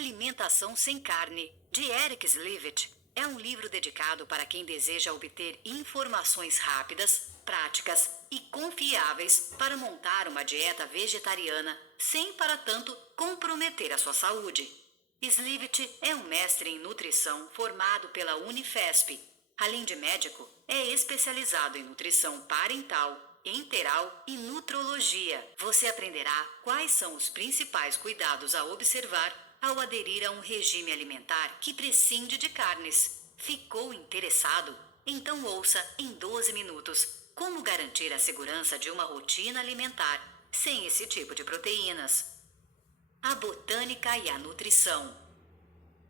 Alimentação sem Carne, de Eric Slivet, é um livro dedicado para quem deseja obter informações rápidas, práticas e confiáveis para montar uma dieta vegetariana sem, para tanto, comprometer a sua saúde. Slivet é um mestre em nutrição formado pela Unifesp. Além de médico, é especializado em nutrição parental, enteral e nutrologia. Você aprenderá quais são os principais cuidados a observar ao aderir a um regime alimentar que prescinde de carnes. Ficou interessado? Então ouça em 12 minutos como garantir a segurança de uma rotina alimentar sem esse tipo de proteínas. A botânica e a nutrição.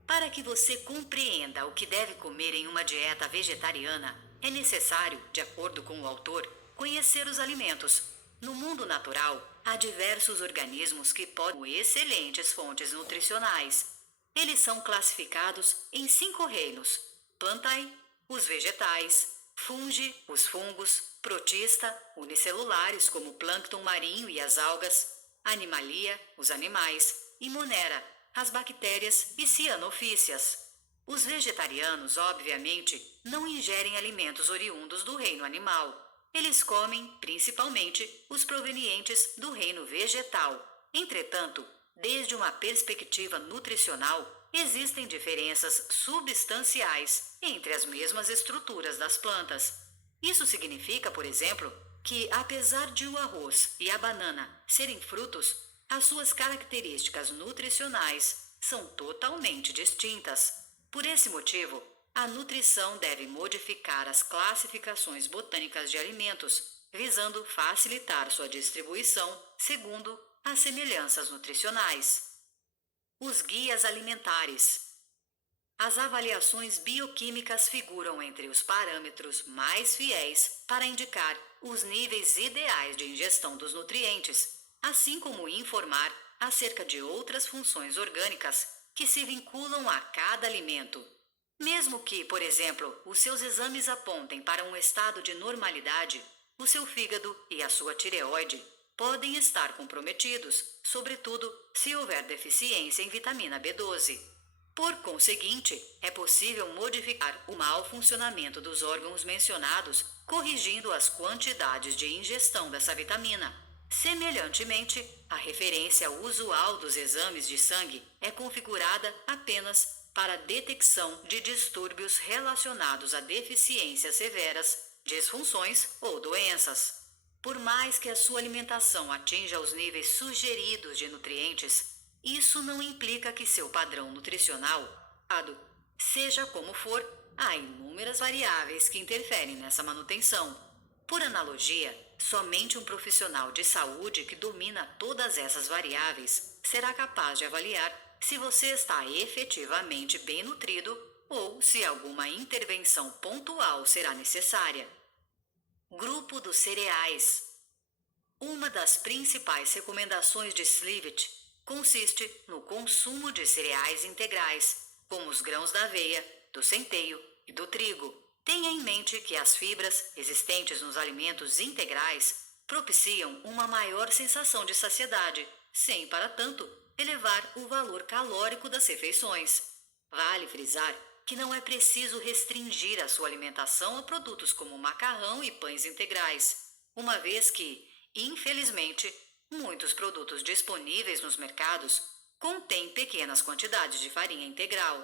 Para que você compreenda o que deve comer em uma dieta vegetariana, é necessário, de acordo com o autor, conhecer os alimentos. No mundo natural, há diversos organismos que podem ser excelentes fontes nutricionais. Eles são classificados em 5 reinos: Plantae, os vegetais; Fungi, os fungos; Protista, unicelulares como o plâncton marinho e as algas; Animalia, os animais; e Monera, as bactérias e cianofícias. Os vegetarianos, obviamente, não ingerem alimentos oriundos do reino animal. Eles comem, principalmente, os provenientes do reino vegetal. Entretanto, desde uma perspectiva nutricional, existem diferenças substanciais entre as mesmas estruturas das plantas. Isso significa, por exemplo, que apesar de o arroz e a banana serem frutos, as suas características nutricionais são totalmente distintas. Por esse motivo, a nutrição deve modificar as classificações botânicas de alimentos, visando facilitar sua distribuição segundo as semelhanças nutricionais. Os guias alimentares. As avaliações bioquímicas figuram entre os parâmetros mais fiéis para indicar os níveis ideais de ingestão dos nutrientes, assim como informar acerca de outras funções orgânicas que se vinculam a cada alimento. Mesmo que, por exemplo, os seus exames apontem para um estado de normalidade, o seu fígado e a sua tireoide podem estar comprometidos, sobretudo se houver deficiência em vitamina B12. Por conseguinte, é possível modificar o mau funcionamento dos órgãos mencionados, corrigindo as quantidades de ingestão dessa vitamina. Semelhantemente, a referência usual dos exames de sangue é configurada apenas para a detecção de distúrbios relacionados a deficiências severas, disfunções ou doenças. Por mais que a sua alimentação atinja os níveis sugeridos de nutrientes, isso não implica que seu padrão nutricional, seja como for, há inúmeras variáveis que interferem nessa manutenção. Por analogia, somente um profissional de saúde que domina todas essas variáveis será capaz de avaliar se você está efetivamente bem nutrido ou se alguma intervenção pontual será necessária. Grupo dos cereais. Uma das principais recomendações de Slivet consiste no consumo de cereais integrais, como os grãos da aveia, do centeio e do trigo. Tenha em mente que as fibras existentes nos alimentos integrais propiciam uma maior sensação de saciedade, sem, para tanto, elevar o valor calórico das refeições. Vale frisar que não é preciso restringir a sua alimentação a produtos como macarrão e pães integrais, uma vez que, infelizmente, muitos produtos disponíveis nos mercados contêm pequenas quantidades de farinha integral.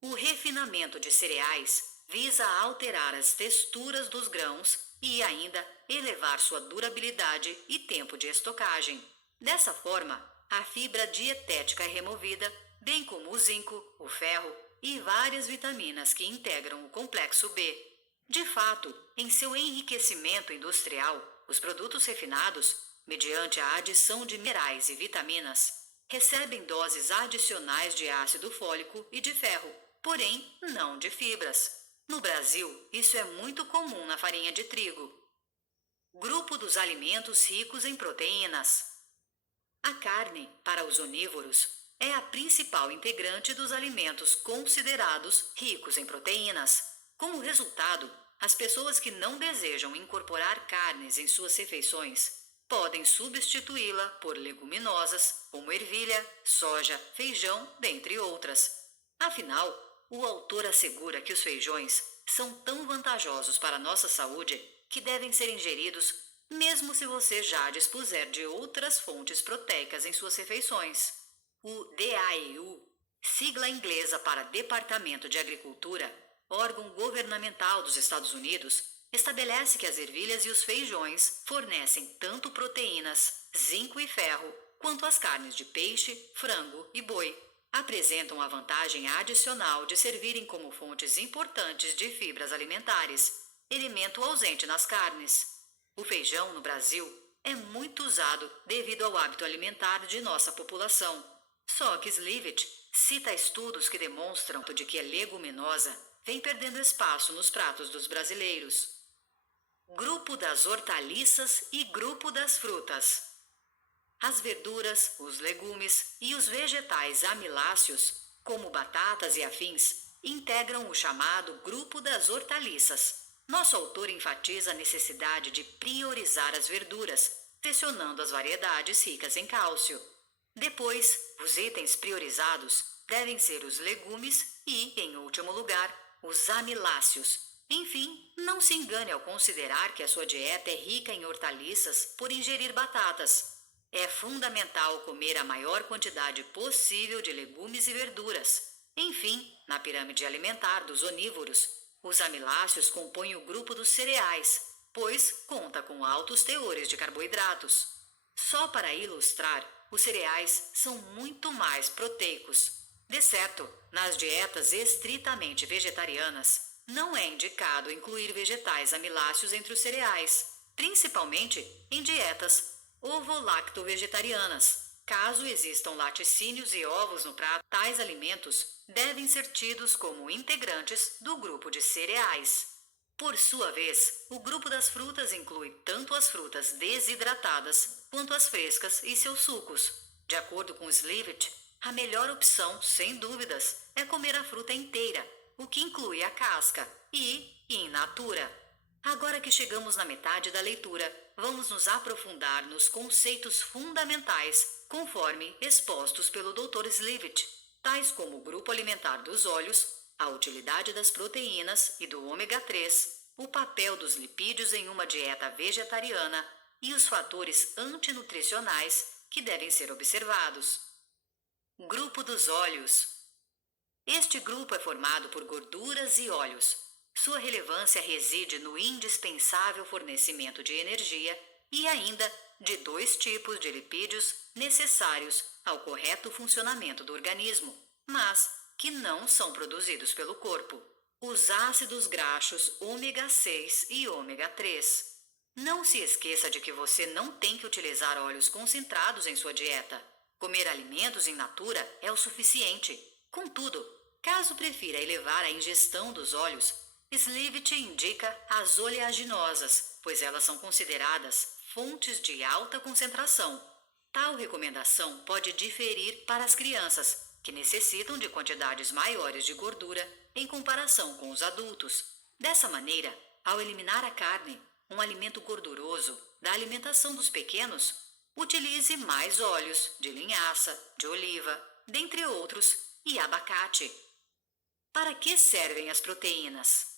O refinamento de cereais visa alterar as texturas dos grãos e ainda elevar sua durabilidade e tempo de estocagem. Dessa forma, a fibra dietética é removida, bem como o zinco, o ferro e várias vitaminas que integram o complexo B. De fato, em seu enriquecimento industrial, os produtos refinados, mediante a adição de minerais e vitaminas, recebem doses adicionais de ácido fólico e de ferro, porém não de fibras. No Brasil, isso é muito comum na farinha de trigo. Grupo dos alimentos ricos em proteínas. A carne, para os onívoros, é a principal integrante dos alimentos considerados ricos em proteínas. Como resultado, as pessoas que não desejam incorporar carnes em suas refeições podem substituí-la por leguminosas, como ervilha, soja, feijão, dentre outras. Afinal, o autor assegura que os feijões são tão vantajosos para a nossa saúde que devem ser ingeridos mesmo se você já dispuser de outras fontes proteicas em suas refeições. O DAEU, sigla inglesa para Departamento de Agricultura, órgão governamental dos Estados Unidos, estabelece que as ervilhas e os feijões fornecem tanto proteínas, zinco e ferro, quanto as carnes de peixe, frango e boi. Apresentam a vantagem adicional de servirem como fontes importantes de fibras alimentares, elemento ausente nas carnes. O feijão no Brasil é muito usado devido ao hábito alimentar de nossa população. Só que Slivit cita estudos que demonstram de que a leguminosa vem perdendo espaço nos pratos dos brasileiros. Grupo das hortaliças e grupo das frutas. As verduras, os legumes e os vegetais amiláceos, como batatas e afins, integram o chamado grupo das hortaliças. Nosso autor enfatiza a necessidade de priorizar as verduras, pressionando as variedades ricas em cálcio. Depois, os itens priorizados devem ser os legumes e, em último lugar, os amiláceos. Enfim, não se engane ao considerar que a sua dieta é rica em hortaliças por ingerir batatas. É fundamental comer a maior quantidade possível de legumes e verduras. Enfim, na pirâmide alimentar dos onívoros, os amiláceos compõem o grupo dos cereais, pois conta com altos teores de carboidratos. Só para ilustrar, os cereais são muito mais proteicos. De certo, nas dietas estritamente vegetarianas, não é indicado incluir vegetais amiláceos entre os cereais, principalmente em dietas ovo-lacto-vegetarianas. Caso existam laticínios e ovos no prato, tais alimentos devem ser tidos como integrantes do grupo de cereais. Por sua vez, o grupo das frutas inclui tanto as frutas desidratadas quanto as frescas e seus sucos. De acordo com Slivit, a melhor opção, sem dúvidas, é comer a fruta inteira, o que inclui a casca e in natura. Agora que chegamos na metade da leitura, vamos nos aprofundar nos conceitos fundamentais, conforme expostos pelo Dr. Slivit, tais como o grupo alimentar dos óleos, a utilidade das proteínas e do ômega 3, o papel dos lipídios em uma dieta vegetariana e os fatores antinutricionais que devem ser observados. Grupo dos óleos. Este grupo é formado por gorduras e óleos. Sua relevância reside no indispensável fornecimento de energia e ainda de 2 tipos de lipídios necessários ao correto funcionamento do organismo, mas que não são produzidos pelo corpo: os ácidos graxos ômega 6 e ômega 3. Não se esqueça de que você não tem que utilizar óleos concentrados em sua dieta. Comer alimentos in natura é o suficiente. Contudo, caso prefira elevar a ingestão dos óleos, Slivit indica as oleaginosas, pois elas são consideradas fontes de alta concentração. Tal recomendação pode diferir para as crianças, que necessitam de quantidades maiores de gordura em comparação com os adultos. Dessa maneira, ao eliminar a carne, um alimento gorduroso, da alimentação dos pequenos, utilize mais óleos de linhaça, de oliva, dentre outros, e abacate. Para que servem as proteínas?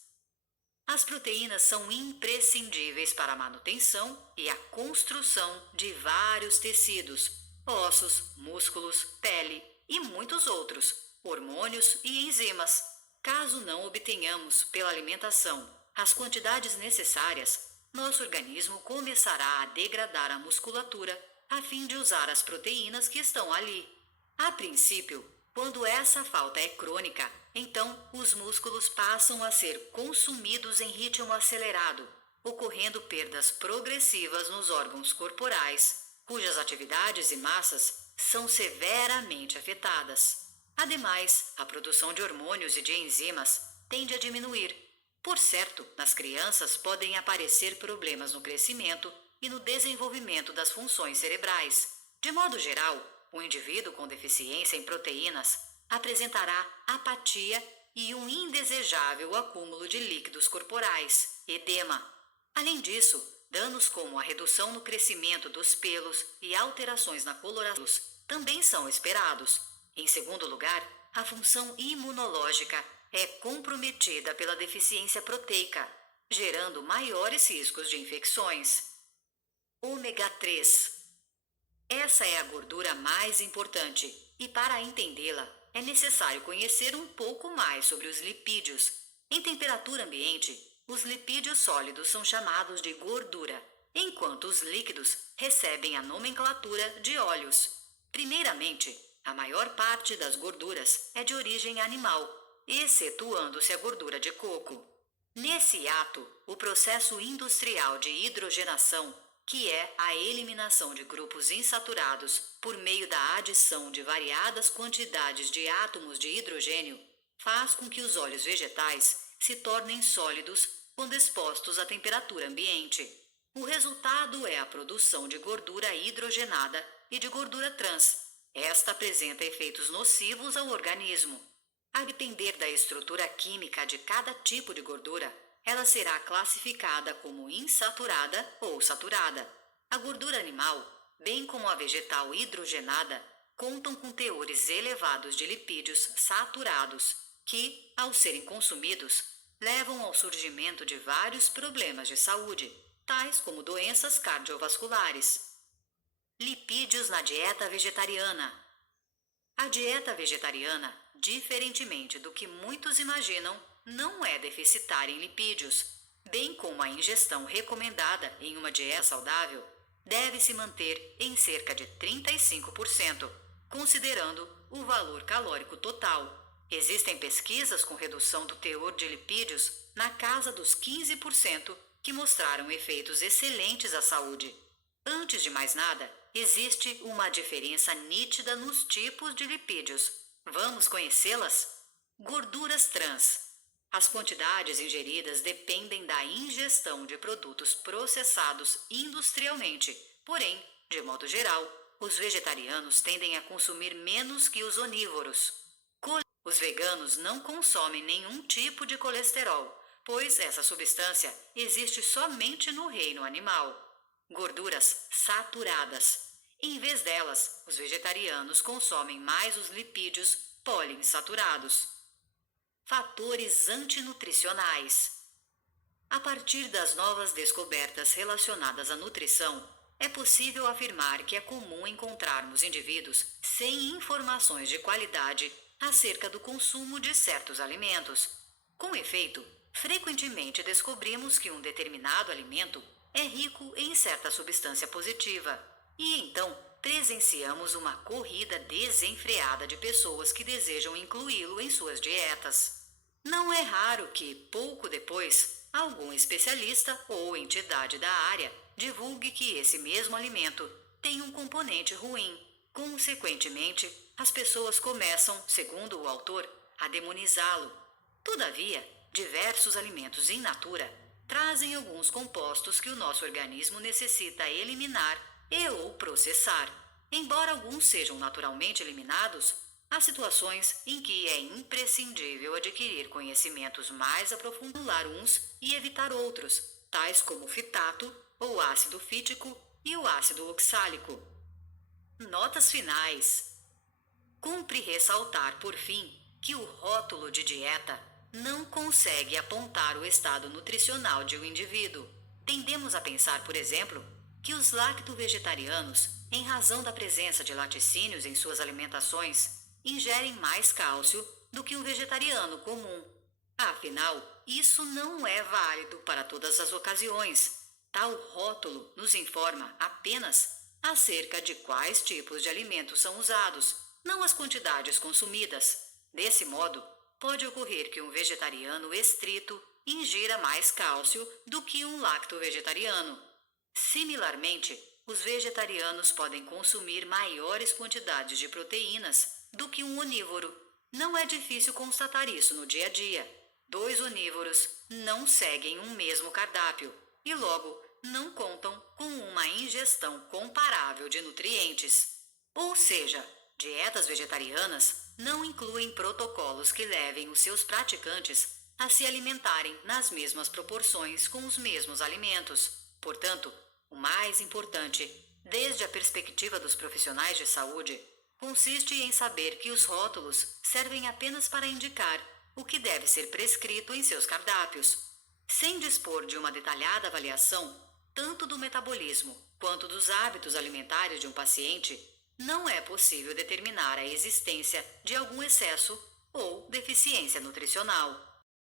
As proteínas são imprescindíveis para a manutenção e a construção de vários tecidos, ossos, músculos, pele e muitos outros, hormônios e enzimas. Caso não obtenhamos pela alimentação as quantidades necessárias, nosso organismo começará a degradar a musculatura a fim de usar as proteínas que estão ali. A princípio, quando essa falta é crônica, então os músculos passam a ser consumidos em ritmo acelerado, ocorrendo perdas progressivas nos órgãos corporais, cujas atividades e massas são severamente afetadas. Ademais, a produção de hormônios e de enzimas tende a diminuir. Por certo, nas crianças podem aparecer problemas no crescimento e no desenvolvimento das funções cerebrais. De modo geral, o indivíduo com deficiência em proteínas apresentará apatia e um indesejável acúmulo de líquidos corporais, edema. Além disso, Danos como a redução no crescimento dos pelos e alterações na coloração também são esperados. Em segundo lugar, a função imunológica é comprometida pela deficiência proteica, gerando maiores riscos de infecções. Ômega 3. Essa é a gordura mais importante, e para entendê-la, é necessário conhecer um pouco mais sobre os lipídios. Em temperatura ambiente, os lipídios sólidos são chamados de gordura, enquanto os líquidos recebem a nomenclatura de óleos. Primeiramente, a maior parte das gorduras é de origem animal, excetuando-se a gordura de coco. Nesse ato, o processo industrial de hidrogenação, que é a eliminação de grupos insaturados por meio da adição de variadas quantidades de átomos de hidrogênio, faz com que os óleos vegetais se tornem sólidos quando expostos à temperatura ambiente. O resultado é a produção de gordura hidrogenada e de gordura trans. Esta apresenta efeitos nocivos ao organismo. A depender da estrutura química de cada tipo de gordura, ela será classificada como insaturada ou saturada. A gordura animal, bem como a vegetal hidrogenada, contam com teores elevados de lipídios saturados, que, ao serem consumidos, levam ao surgimento de vários problemas de saúde, tais como doenças cardiovasculares. Lipídios na dieta vegetariana. A dieta vegetariana, diferentemente do que muitos imaginam, não é deficitária em lipídios, bem como a ingestão recomendada em uma dieta saudável deve se manter em cerca de 35%, considerando o valor calórico total. Existem pesquisas com redução do teor de lipídios na casa dos 15% que mostraram efeitos excelentes à saúde. Antes de mais nada, existe uma diferença nítida nos tipos de lipídios. Vamos conhecê-las? Gorduras trans. As quantidades ingeridas dependem da ingestão de produtos processados industrialmente. Porém, de modo geral, os vegetarianos tendem a consumir menos que os onívoros. Os veganos não consomem nenhum tipo de colesterol, pois essa substância existe somente no reino animal. Gorduras saturadas. Em vez delas, os vegetarianos consomem mais os lipídios poliinsaturados. Fatores antinutricionais. A partir das novas descobertas relacionadas à nutrição, é possível afirmar que é comum encontrarmos indivíduos sem informações de qualidade acerca do consumo de certos alimentos. Com efeito, frequentemente descobrimos que um determinado alimento é rico em certa substância positiva, e então presenciamos uma corrida desenfreada de pessoas que desejam incluí-lo em suas dietas. Não é raro que, pouco depois, algum especialista ou entidade da área divulgue que esse mesmo alimento tem um componente ruim. Consequentemente, as pessoas começam, segundo o autor, a demonizá-lo. Todavia, diversos alimentos in natura trazem alguns compostos que o nosso organismo necessita eliminar e ou processar. Embora alguns sejam naturalmente eliminados, há situações em que é imprescindível adquirir conhecimentos mais aprofundados uns e evitar outros, tais como o fitato, ou ácido fítico e o ácido oxálico. Notas finais. Cumpre ressaltar, por fim, que o rótulo de dieta não consegue apontar o estado nutricional de um indivíduo. Tendemos a pensar, por exemplo, que os lacto-vegetarianos, em razão da presença de laticínios em suas alimentações, ingerem mais cálcio do que um vegetariano comum. Afinal, isso não é válido para todas as ocasiões. Tal rótulo nos informa apenas acerca de quais tipos de alimentos são usados, não as quantidades consumidas. Desse modo, pode ocorrer que um vegetariano estrito ingira mais cálcio do que um lacto-vegetariano. Similarmente, os vegetarianos podem consumir maiores quantidades de proteínas do que um onívoro. Não é difícil constatar isso no dia a dia. 2 onívoros não seguem um mesmo cardápio e, logo, não contam com uma ingestão comparável de nutrientes. Ou seja, dietas vegetarianas não incluem protocolos que levem os seus praticantes a se alimentarem nas mesmas proporções com os mesmos alimentos. Portanto, o mais importante, desde a perspectiva dos profissionais de saúde, consiste em saber que os rótulos servem apenas para indicar o que deve ser prescrito em seus cardápios, sem dispor de uma detalhada avaliação tanto do metabolismo quanto dos hábitos alimentares de um paciente. Não é possível determinar a existência de algum excesso ou deficiência nutricional.